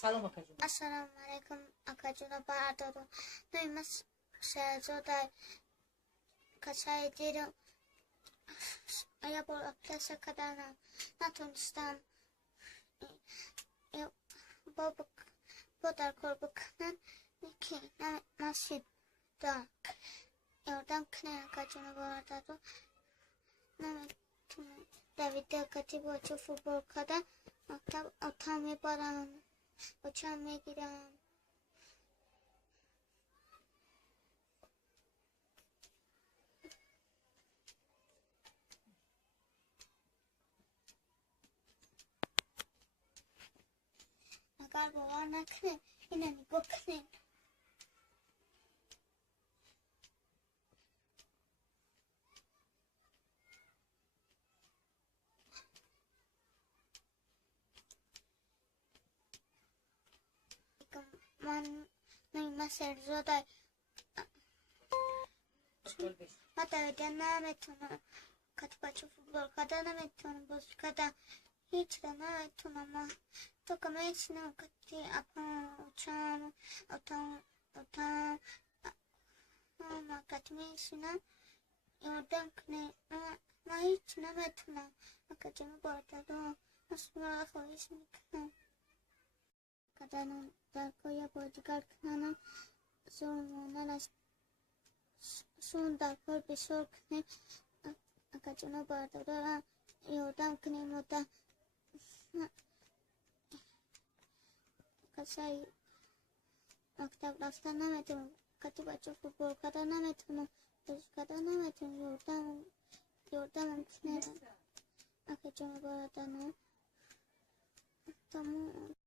سلام آقا. السلام علیکم آقا برادران. من شهزاده کسای دیرم یا با اپلاس کردنم نتونستم با در کار بکنن که نشید دارم یادم کنه آقا برادران. نمیتونم دوید دقیقی با چه فوتبال کردن مکتب اتاق میبارم و چند میگیرم. اگر باور نکنه اینو نگاه کنین. من شهزاده من دویدن نمیتونم کتی بچه فوتبال کردن نمیتونم بازی کردن هیچ را نمیتونم. تو که میشنم کتی اپا چم اتام ما کتی میشنم یادم کنه من هیچ نمیتونم. اگه جمع بردارم اصلا خواهش میکنم کدنم در پای بازیگر کنم زرمانه سون در پای بسار کنه. اگه جمع بردارم یادم کنه مدام کسای مکتب رفتن نمیتونم کتی بچه فوتبال کردن نمیتونم بازی کردن نمیتونم یادم کنه اگه جمع بردارم تمام.